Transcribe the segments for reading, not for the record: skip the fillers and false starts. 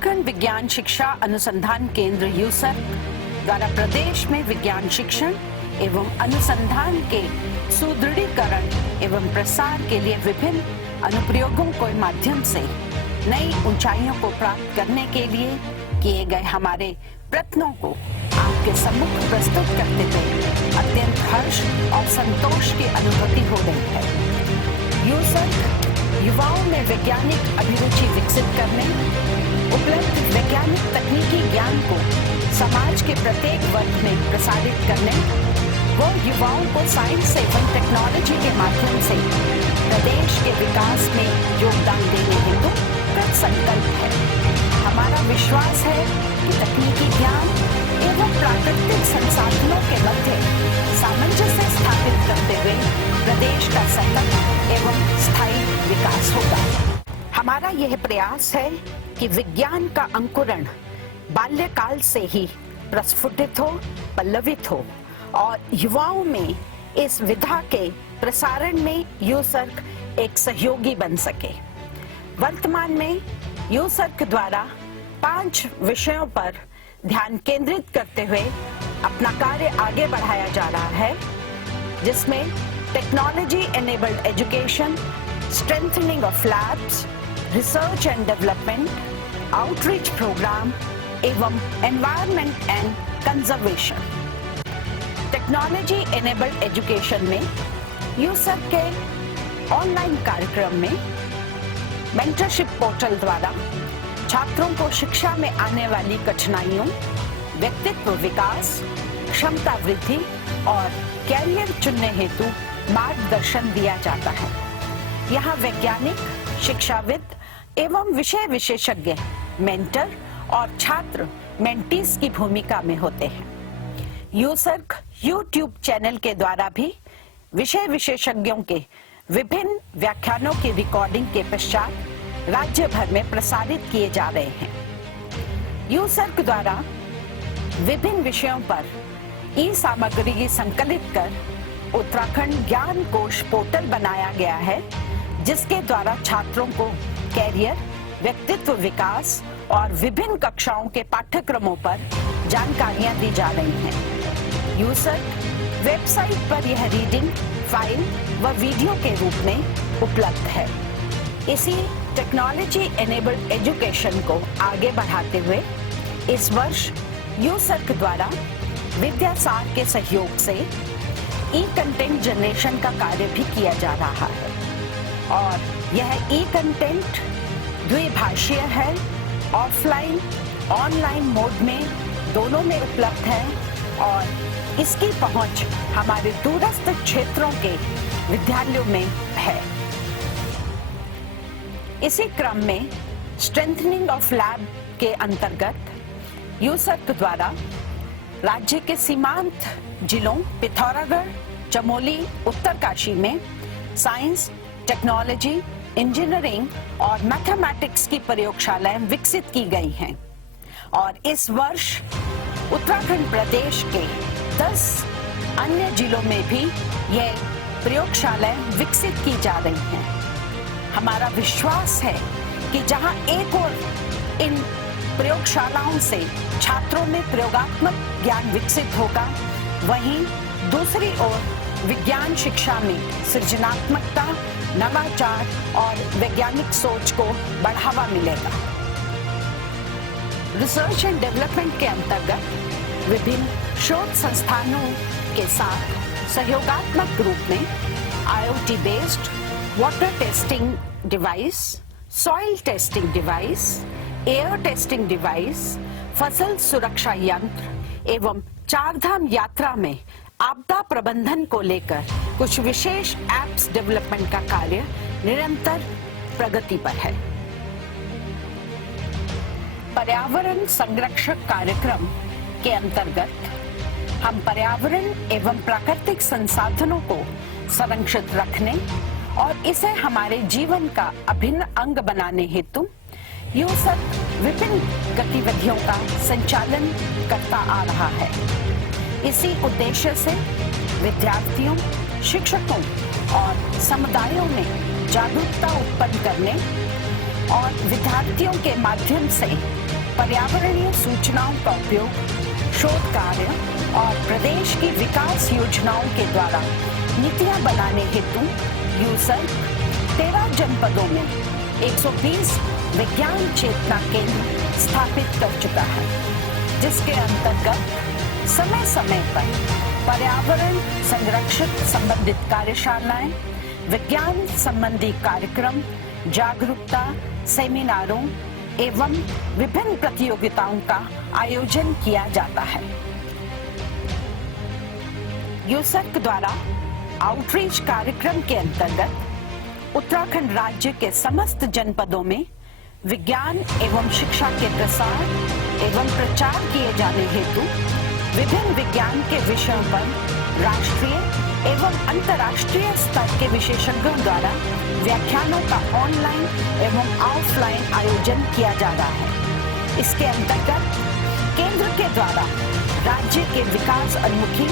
उत्तराखंड विज्ञान शिक्षा अनुसंधान केंद्र यूसर्क द्वारा प्रदेश में विज्ञान शिक्षण एवं अनुसंधान के सुदृढ़ीकरण एवं प्रसार के लिए विभिन्न अनुप्रयोगों के माध्यम से नई ऊंचाइयों को प्राप्त करने के लिए किए गए हमारे प्रयत्नों को आपके सम्मुख प्रस्तुत करते हुए अत्यंत हर्ष और संतोष की अनुभूति हो रही है। यूसर्क युवाओं में वैज्ञानिक अभिरुचि विकसित करने, उपलब्ध वैज्ञानिक तकनीकी ज्ञान को समाज के प्रत्येक वर्ग में प्रसारित करने व युवाओं को साइंस एवं टेक्नोलॉजी के माध्यम से प्रदेश के विकास में योगदान देने हेतु कृत संकल्प है। हमारा विश्वास है कि तकनीकी ज्ञान एवं प्राकृतिक संसाधनों के मध्य सामंजस्य स्थापित करते हुए प्रदेश का सतत एवं स्थायी विकास होगा। हमारा यह प्रयास है कि विज्ञान का अंकुरण बाल्यकाल से ही प्रस्फुटित हो, पल्लवित हो और युवाओं में इस विधा के प्रसारण में यूसर्क एक सहयोगी बन सके। वर्तमान में यूसर्क द्वारा 5 विषयों पर ध्यान केंद्रित करते हुए अपना कार्य आगे बढ़ाया जा रहा है, जिसमें technology enabled education, strengthening of labs, research and development, outreach program एवं environment and conservation. Technology enabled education में यूसर्क के ऑनलाइन कार्यक्रम में मेंटरशिप पोर्टल द्वारा छात्रों को शिक्षा में आने वाली कठिनाइयों, व्यक्तित्व विकास, क्षमता वृद्धि और कैरियर चुनने हेतु मार्गदर्शन दिया जाता है। यहाँ वैज्ञानिक, शिक्षाविद एवं विषय विशेषज्ञ मेंटर और छात्र मेंटीज की भूमिका में होते हैं। यूसर्क यूट्यूब चैनल के द्वारा भी विषय विशेषज्ञों के विभिन्न व्याख्यानों की रिकॉर्डिंग के पश्चात राज्य भर में प्रसारित किए जा रहे हैं। यूसर्क द्वारा विभिन्न विषयों पर ई सामग्री संकलित कर उत्तराखंड ज्ञान कोश पोर्टल बनाया गया है, जिसके द्वारा छात्रों को कैरियर, व्यक्तित्व विकास और विभिन्न कक्षाओं के पाठ्यक्रमों पर जानकारियां दी जा रही हैं। यूसर्क वेबसाइट पर यह रीडिंग फाइल व वीडियो के रूप में उपलब्ध है। इसी टेक्नोलॉजी एनेबल्ड एजुकेशन को आगे बढ़ाते हुए इस वर्ष यूसर्क द्वारा विद्यासार के सहयोग से ई कंटेंट जनरेशन का कार्य भी किया जा रहा है और यह ई कंटेंट द्विभाषीय है, ऑफलाइन ऑनलाइन मोड में दोनों में उपलब्ध है और इसकी पहुंच हमारे दूरस्थ क्षेत्रों के विद्यालयों में है। इसी क्रम में स्ट्रेंथनिंग ऑफ लैब के अंतर्गत यूसर्क द्वारा राज्य के सीमांत जिलों पिथौरागढ़, चमोली, उत्तरकाशी में साइंस, टेक्नोलॉजी, इंजीनियरिंग और मैथमेटिक्स की प्रयोगशालाएं विकसित की गई हैं और इस वर्ष उत्तराखंड प्रदेश के 10 अन्य जिलों में भी यह प्रयोगशालाएं विकसित की जा रही हैं। हमारा विश्वास है कि जहां एक ओर इन प्रयोगशालाओं से छात्रों में प्रयोगात्मक ज्ञान विकसित होगा, वहीं दूसरी ओर विज्ञान शिक्षा में सृजनात्मकता, नवाचार और वैज्ञानिक सोच को बढ़ावा मिलेगा। रिसर्च एंड डेवलपमेंट के अंतर्गत विभिन्न शोध संस्थानों के साथ सहयोगात्मक रूप में IoT based water testing device, soil testing device, air testing device, फसल सुरक्षा यंत्र एवं चारधाम यात्रा में आपदा प्रबंधन को लेकर कुछ विशेष एप्स डेवलपमेंट का कार्य निरंतर प्रगति पर है। पर्यावरण संरक्षक कार्यक्रम के अंतर्गत हम पर्यावरण एवं प्राकृतिक संसाधनों को संरक्षित रखने और इसे हमारे जीवन का अभिन्न अंग बनाने हेतु यूसर्क विभिन्न गतिविधियों का संचालन करता आ रहा है। इसी उद्देश्य से विद्यार्थियों, शिक्षकों और समुदायों में जागरूकता उत्पन्न करने और विद्यार्थियों के माध्यम से पर्यावरणीय सूचनाओं का उपयोग शोध कार्य और प्रदेश की विकास योजनाओं के द्वारा नीतियां बनाने हेतु यूसर्क 13 जनपदों में 120 विज्ञान चेतना केंद्र स्थापित कर चुका है, जिसके अंतर्गत समय समय पर पर्यावरण संरक्षण संबंधित कार्यशालाएं, विज्ञान संबंधी कार्यक्रम, जागरूकता, सेमिनारों एवं विभिन्न प्रतियोगिताओं का आयोजन किया जाता है। यूसर्क द्वारा आउटरीच कार्यक्रम के अंतर्गत उत्तराखंड राज्य के समस्त जनपदों में विज्ञान एवं शिक्षा के प्रसार एवं प्रचार किए जाने हेतु विभिन्न विज्ञान के विषयों पर राष्ट्रीय एवं अंतर्राष्ट्रीय स्तर के विशेषज्ञों द्वारा व्याख्यानों का ऑनलाइन एवं ऑफलाइन आयोजन किया जा रहा है। इसके अंतर्गत केंद्र के द्वारा राज्य के विकास उन्मुखी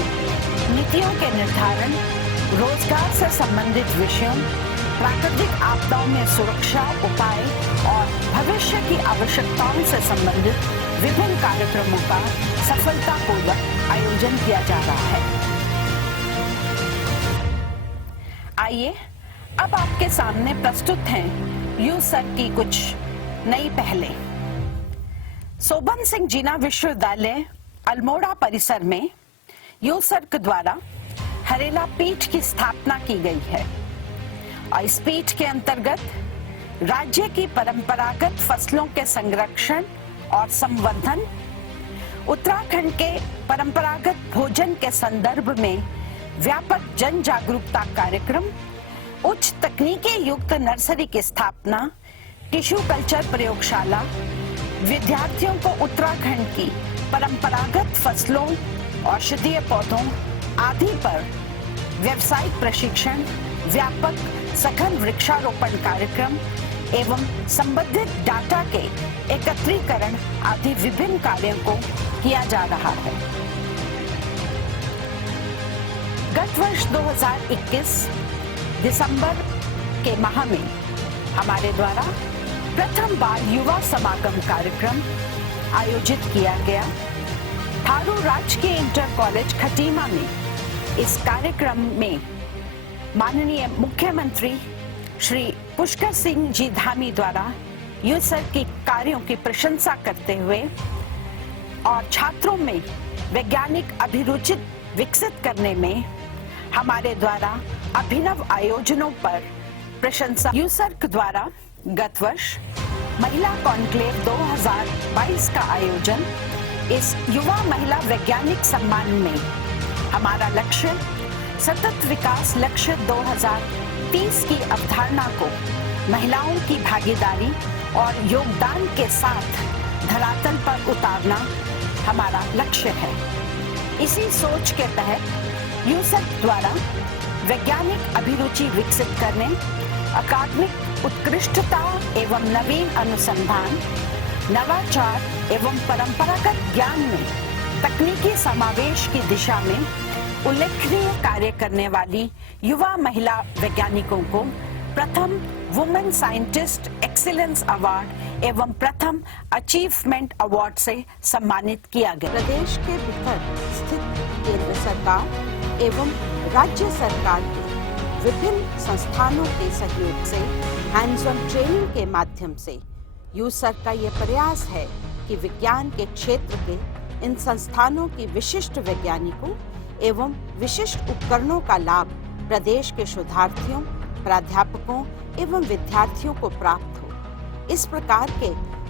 नीतियों के निर्धारण, रोजगार से संबंधित विषयों, प्राकृतिक आपदाओं में सुरक्षा उपाय और भविष्य की आवश्यकताओं से संबंधित विभिन्न कार्यक्रमों का सफलतापूर्वक आयोजन किया जा रहा है। आइए अब आपके सामने प्रस्तुत हैं यूसर्क की कुछ नई पहलें। सोबन सिंह जीना विश्वविद्यालय अल्मोड़ा परिसर में यूसर्क द्वारा हरेला पीठ की स्थापना की गई है और इस पीठ के अंतर्गत राज्य की परंपरागत फसलों के संरक्षण और संवर्धन, उत्तराखंड के परंपरागत भोजन के संदर्भ में व्यापक जन जागरूकता कार्यक्रम, उच्च तकनीकी युक्त नर्सरी की स्थापना, टिश्यू कल्चर प्रयोगशाला, विद्यार्थियों को उत्तराखंड की परंपरागत फसलों, औषधीय पौधों आदि पर व्यावसायिक प्रशिक्षण, व्यापक सघन वृक्षारोपण कार्यक्रम एवं संबंधित डाटा के एकत्रीकरण आदि विभिन्न कार्यों को किया जा रहा है। गत वर्ष 2021 दिसंबर के माह में हमारे द्वारा प्रथम बार युवा समागम कार्यक्रम आयोजित किया गया। थारू राजकीय इंटर कॉलेज खटीमा में इस कार्यक्रम में माननीय मुख्यमंत्री श्री पुष्कर सिंह जी धामी द्वारा यूसर्क के कार्यों की प्रशंसा करते हुए और छात्रों में वैज्ञानिक अभिरुचि विकसित करने में हमारे द्वारा अभिनव आयोजनों पर प्रशंसा। यूसर्क द्वारा गत वर्ष महिला कॉन्क्लेव 2022 का आयोजन, इस युवा महिला वैज्ञानिक सम्मान में हमारा लक्ष्य सतत विकास लक्ष्य 2030 की अवधारणा को महिलाओं की भागीदारी और योगदान के साथ धरातल पर उतारना हमारा लक्ष्य है। इसी सोच के तहत यूसर्क द्वारा वैज्ञानिक अभिरुचि विकसित करने, अकादमिक उत्कृष्टता एवं नवीन अनुसंधान, नवाचार एवं परंपरागत ज्ञान में तकनीकी समावेश की दिशा में उल्लेखनीय कार्य करने वाली युवा महिला वैज्ञानिकों को प्रथम वुमेन साइंटिस्ट एक्सीलेंस अवार्ड एवं प्रथम अचीवमेंट अवार्ड से सम्मानित किया गया। प्रदेश के भीतर स्थित केंद्र सरकार एवं राज्य सरकार के विभिन्न संस्थानों के सहयोग से हैंड्स ऑन ट्रेनिंग के माध्यम से यूसर्क का ये प्रयास है कि विज्ञान के क्षेत्र के इन संस्थानों की विशिष्ट वैज्ञानिकों एवं विशिष्ट उपकरणों का लाभ प्रदेश के शोधार्थियों, प्राध्यापकों एवं विद्यार्थियों को प्राप्त हो। इस प्रकार के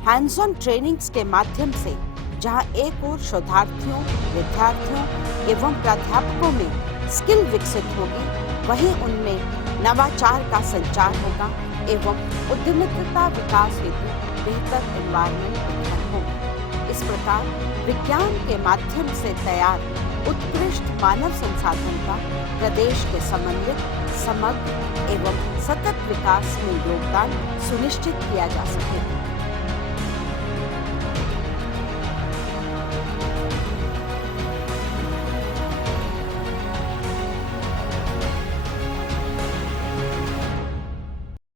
हैंड्स ऑन ट्रेनिंग्स के माध्यम से जहां एक ओर शोधार्थियों, विद्यार्थियों एवं प्राध्यापकों में स्किल विकसित होगी, वहीं उनमें नवाचार का संचार होगा एवं उद्यमिता विकास हेतु बेहतर एनवायरनमेंट उत्पन्न होगा। इस प्रकार विज्ञान के माध्यम से तैयार उत्कृष्ट मानव संसाधन का प्रदेश के समन्वित, समग्र एवं सतत विकास में योगदान सुनिश्चित किया जा सके।